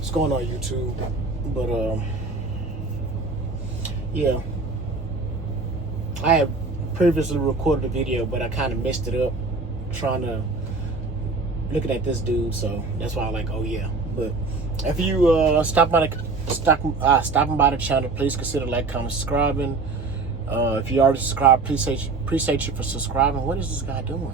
What's going on, YouTube? But yeah, I had previously recorded a video, but I kind of messed it up trying to looking at this dude. So that's why I'm like, oh yeah. But if you stopping by the channel, please consider like, comment, subscribing. If you already subscribed, appreciate you for subscribing. What is this guy doing?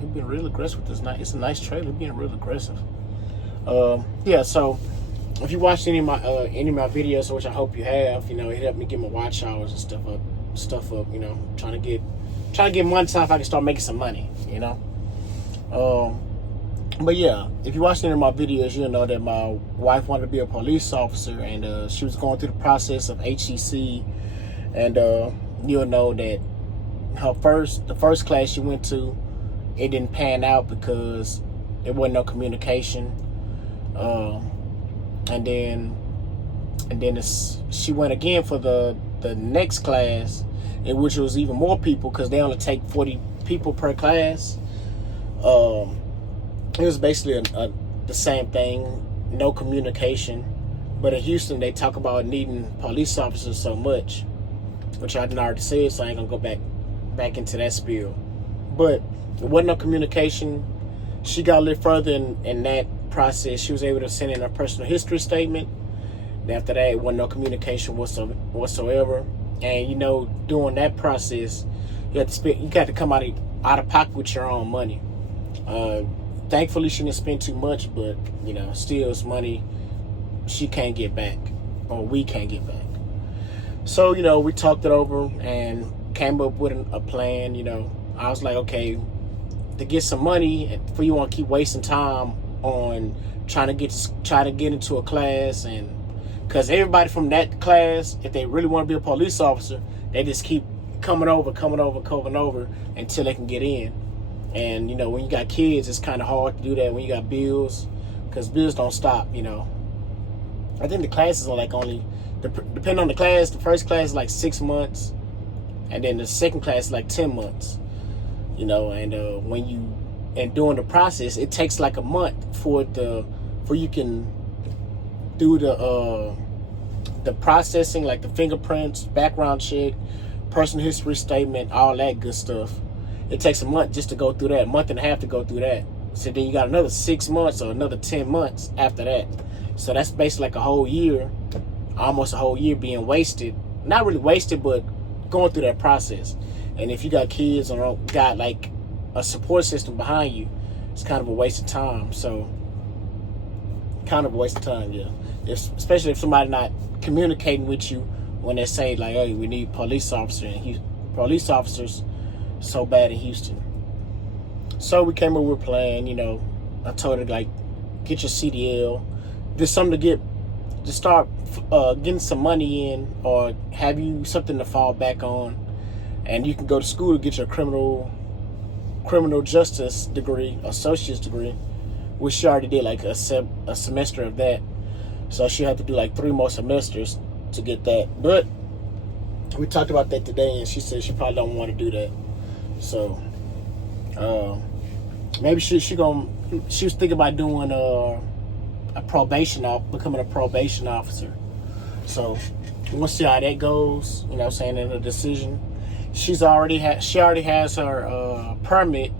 He's being real aggressive with this. It's a nice trailer. He's being real aggressive. Yeah. So if you watched any of my videos, which I hope you have, it helped me get my watch hours and stuff up. Trying to get money so if I can start making some money. But yeah, if you watched any of my videos, you'll know that my wife wanted to be a police officer, and she was going through the process of HEC, and you'll know that the first class she went to, it didn't pan out because there wasn't no communication, and then she went again for the next class, in which was even more people because they only take 40 people per class. It was basically the same thing, no communication. But in Houston, they talk about needing police officers so much, which I didn't already say, so I ain't gonna go back into that spiel. But there wasn't no communication. She got a little further in that process. She was able to send in her personal history statement. And after that, it wasn't no communication whatsoever. And during that process, you got to come out of pocket with your own money. Thankfully, she didn't spend too much, but still, it's money she can't get back, or we can't get back. So we talked it over and came up with a plan. I was like, okay, to get some money, for you want to keep wasting time on try to get into a class, and because everybody from that class, if they really want to be a police officer, they just keep coming over until they can get in. And when you got kids, it's kind of hard to do that when you got bills, because bills don't stop. I think the classes are like only, depending on the class, the first class is like 6 months, and then the second class is like 10 months. And during the process, it takes like a month for you can do the processing, like the fingerprints, background check, personal history statement, all that good stuff. It takes a month just to go through that, a month and a half to go through that. So then you got another 6 months or another 10 months after that. So that's basically like a whole year, almost a whole year being wasted. Not really wasted, but going through that process. And if you got kids or got like a support system behind you, it's kind of a waste of time. So, kind of a waste of time, yeah. Especially if somebody not communicating with you when they say like, hey, we need police officers so bad in Houston. So we came up with a plan. I told her, like, get your CDL, there's something to start getting some money in, or have you something to fall back on, and you can go to school to get your criminal justice degree, associate's degree, which she already did like a semester of that. So she had to do like 3 more semesters to get that. But we talked about that today, and she said she probably don't want to do that. So maybe she was thinking about doing becoming a probation officer. So we'll see how that goes. In a decision. She already has her permit,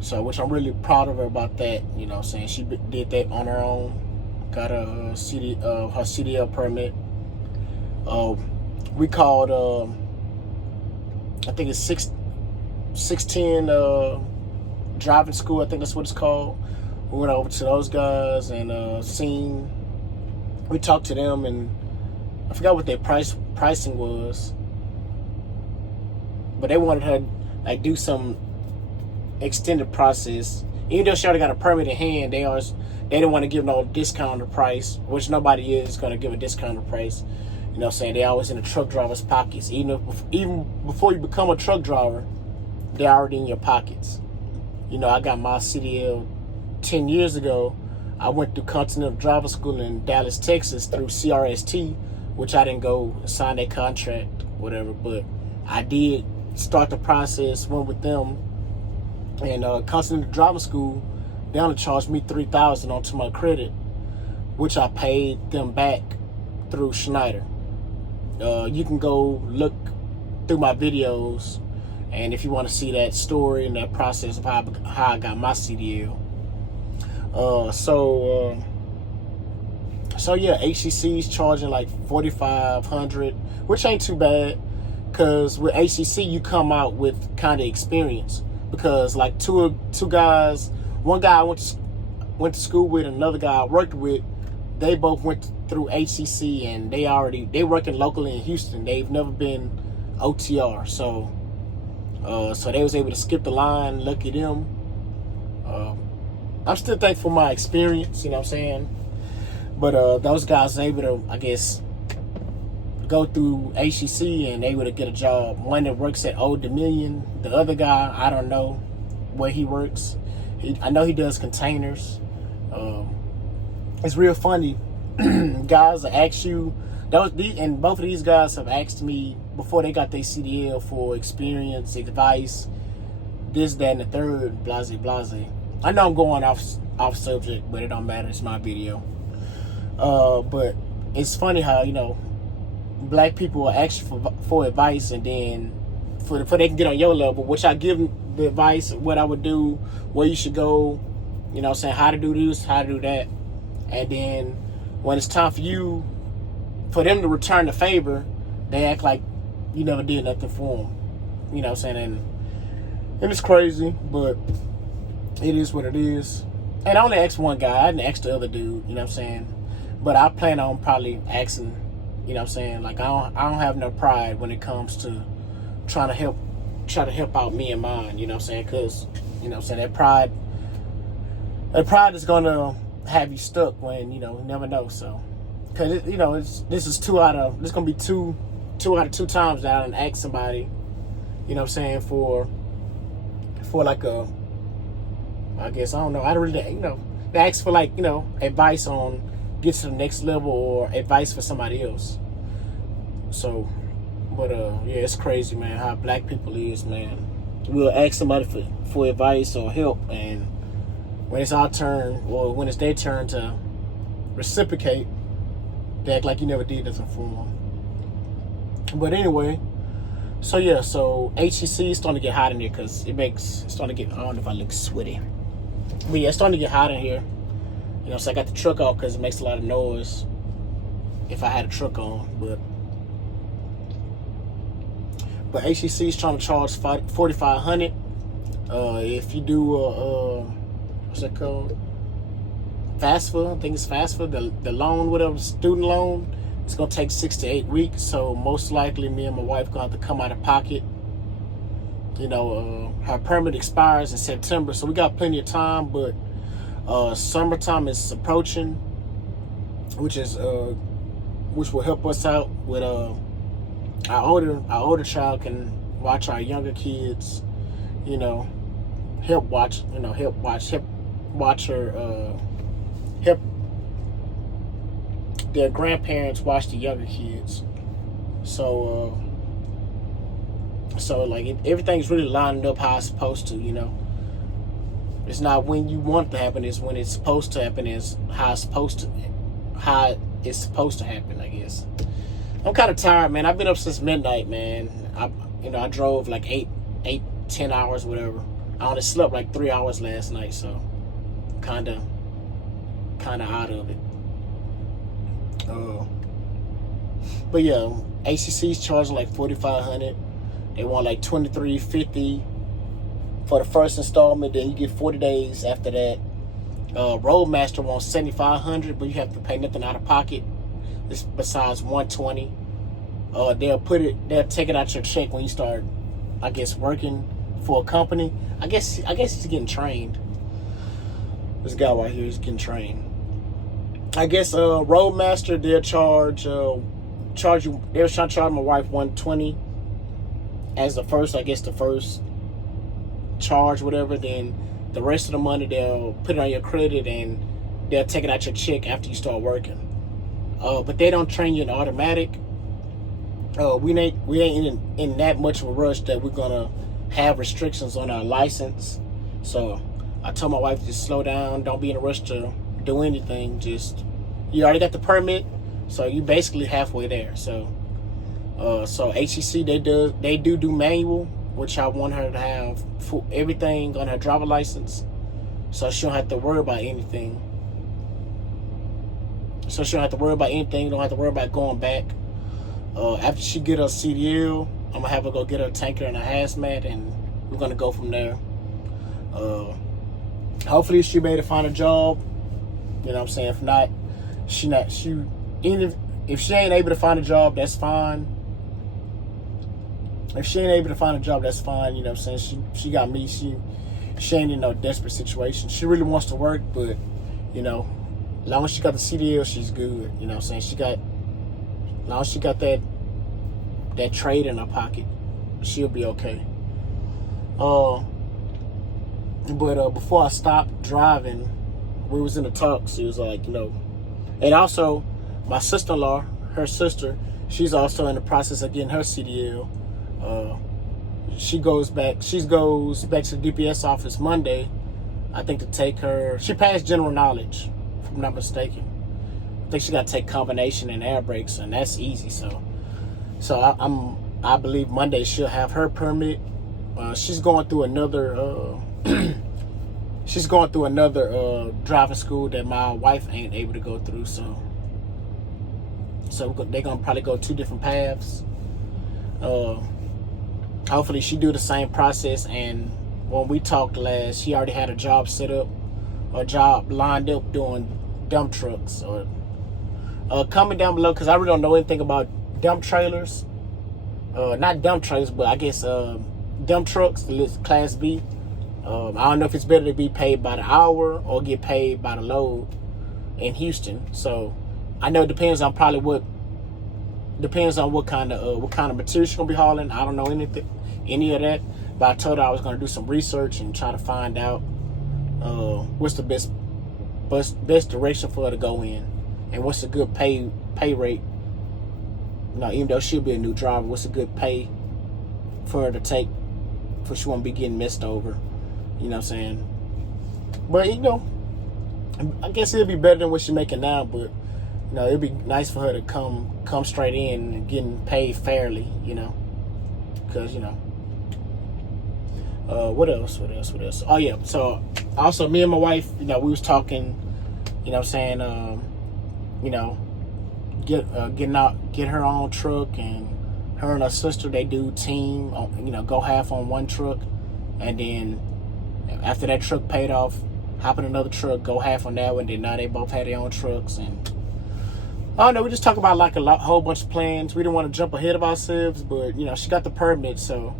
so which I'm really proud of her about that. She did that on her own, got her CDL permit. We called I think it's 610 driving school, I think that's what it's called. We went over to those guys and we talked to them, and I forgot what their pricing was, but they wanted her like do some extended process. Even though she already got a permit in hand, they didn't want to give no discounted price, which nobody is going to give a discounted price. They always in the truck driver's pockets. Even before you become a truck driver, they're already in your pockets. I got my CDL 10 years ago. I went through Continental Driver School in Dallas, Texas through CRST, which I didn't go sign that contract, whatever, but I did start the process, went with them, and Continental Driver School they only charged me $3,000 onto my credit, which I paid them back through Schneider. You can go look through my videos, and if you want to see that story and that process of how I got my CDL. So yeah, HCC's charging like $4,500, which ain't too bad, because with HCC you come out with kind of experience. Because like two guys, one guy I went to school with, another guy I worked with, they both went through HCC, and they working locally in Houston. They've never been OTR, so they was able to skip the line. Lucky them. I'm still thankful for my experience, you know what I'm saying? But those guys able to, I guess, go through HCC and able to get a job. One that works at Old Dominion. The other guy, I don't know where he works. I know he does containers. It's real funny. Guys will ask you, and both of these guys have asked me before they got their CDL for experience, advice, this, that, and the third, blase, blase. I know I'm going off subject, but it don't matter. It's my video. But it's funny how, you know, black people will ask you for advice, and then for they can get on your level, which I give them the advice, what I would do, where you should go, you know what I'm saying, how to do this, how to do that. And then when it's time for them to return the favor, they act like you never did nothing for them. You know what I'm saying? And it's crazy, but it is what it is. And I only asked one guy. I didn't ask the other dude, you know what I'm saying? But I plan on probably asking, you know what I'm saying? Like, I don't have no pride when it comes to try to help out me and mine, you know what I'm saying? Because, you know what I'm saying, that pride is going to have you stuck when, you know, you never know. So, because, you know, this is going to be two out of two times that I done asked somebody, you know what I'm saying, for like I guess, I don't know, I don't really, you know, they ask for, like, you know, advice on get to the next level or advice for somebody else. So, but yeah, it's crazy, man, how black people is, man. We'll ask somebody for advice or help, and when it's our turn, or when it's their turn to reciprocate, they act like you never did nothing for them. But anyway, so yeah, so HCC is starting to get hot in here, because it's starting to get, I don't know if I look sweaty, but yeah, it's starting to get hot in here. You know, so I got the truck off because it makes a lot of noise if I had a truck on, but HCC is trying to charge $4,500. If you do what's that called? FAFSA, I think it's FAFSA, the loan, whatever, student loan. It's gonna take 6 to 8 weeks. So most likely, me and my wife gonna have to come out of pocket. You know, her permit expires in September, so we got plenty of time. But summertime is approaching, which will help us out with our older child can watch our younger kids, you know, help watch their grandparents watch the younger kids. So like everything's really lining up how it's supposed to, you know. It's not when you want it to happen, it's when it's supposed to happen, is how it's supposed to happen, I guess. I'm kind of tired, man. I've been up since midnight, man. I drove like 10 hours, whatever. I only slept like 3 hours last night, so kind of out of it. But yeah, HCC's charging like $4,500. They want like $2,350 for the first installment. Then you get 40 days after that. Roadmaster wants $7,500, but you have to pay nothing out of pocket. This besides $120. They'll take it out your check when you start, I guess, working for a company. I guess he's getting trained. This guy right here is getting trained. I guess Roadmaster, they'll charge you. They were trying to charge my wife $120 as the first charge, whatever. Then the rest of the money they'll put it on your credit, and they'll take it out your check after you start working. But they don't train you in automatic. We ain't in that much of a rush that we're gonna have restrictions on our license. So I told my wife to just slow down, don't be in a rush to do anything. Just, you already got the permit, so you basically halfway there. So HCC, they do manual, which I want her to have full, everything on her driver license, so she don't have to worry about anything. Don't have to worry about going back. After she get her CDL, I'm gonna have her go get her tanker and a hazmat, and we're gonna go from there. Hopefully she be able to find a job. You know what I'm saying? If not, even if she ain't able to find a job, that's fine. If she ain't able to find a job, that's fine. You know what I'm saying? She got me. She ain't in no desperate situation. She really wants to work, but you know, as long as she got the CDL, she's good. You know what I'm saying? As long as she got that trade in her pocket, she'll be okay. But before I stopped driving, we was in the talk. She was like, you know, and also my sister-in-law, her sister, she's also in the process of getting her CDL. She goes back to the DPS office Monday, I think, to take her. She passed general knowledge, if I'm not mistaken. I think she got to take combination and air brakes, and that's easy. So I believe Monday she'll have her permit. She's going through another driving school that my wife ain't able to go through. So they're gonna probably go two different paths. Hopefully she do the same process. And when we talked last, she already had a job set up, a job lined up doing dump trucks. Or comment down below, because I really don't know anything about dump trailers. Not dump trailers, but I guess dump trucks, Class B. I don't know if it's better to be paid by the hour or get paid by the load in Houston. So I know it depends on what kind of material she's gonna be hauling. I don't know any of that, but I told her I was gonna do some research and try to find out what's the best direction for her to go in, and what's a good pay rate. You know, even though she'll be a new driver, what's a good pay for her to take, for she won't be getting messed over. You know what I'm saying? But you know, I guess it'll be better than what she's making now. But you know, it'd be nice for her to come straight in and getting paid fairly. You know, because you know, what else? Oh yeah. So also, me and my wife, you know, we was talking. You know what I'm saying? You know, get her own truck, and her and her sister, they do team. You know, go half on one truck, and then after that truck paid off, hop in another truck, go half on that one. Then now they both had their own trucks, and I don't know. We just talk about like whole bunch of plans. We didn't want to jump ahead of ourselves, but you know, she got the permit, so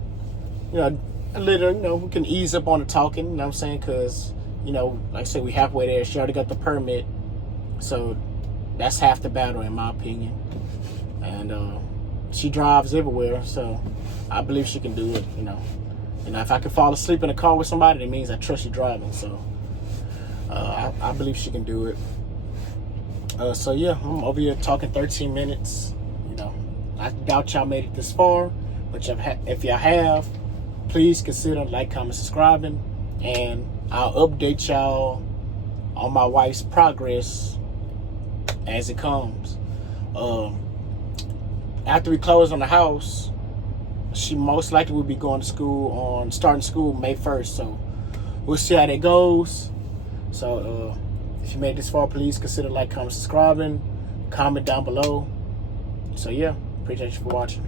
you know, a little, you know, we can ease up on the talking. You know what I'm saying? Because you know, like I said, we halfway there. She already got the permit, so that's half the battle, in my opinion. And she drives everywhere, so I believe she can do it. You know, if I can fall asleep in a car with somebody, that means I trust you driving. So I believe she can do it. So yeah, I'm over here talking 13 minutes. You know, I doubt y'all made it this far, but if y'all have, please consider like, comment, subscribing, and I'll update y'all on my wife's progress as it comes. After we close on the house, she most likely will be going to school starting school May 1st. So we'll see how that goes. So if you made this far, please consider like, comment, subscribing, comment down below. So yeah, appreciate you for watching.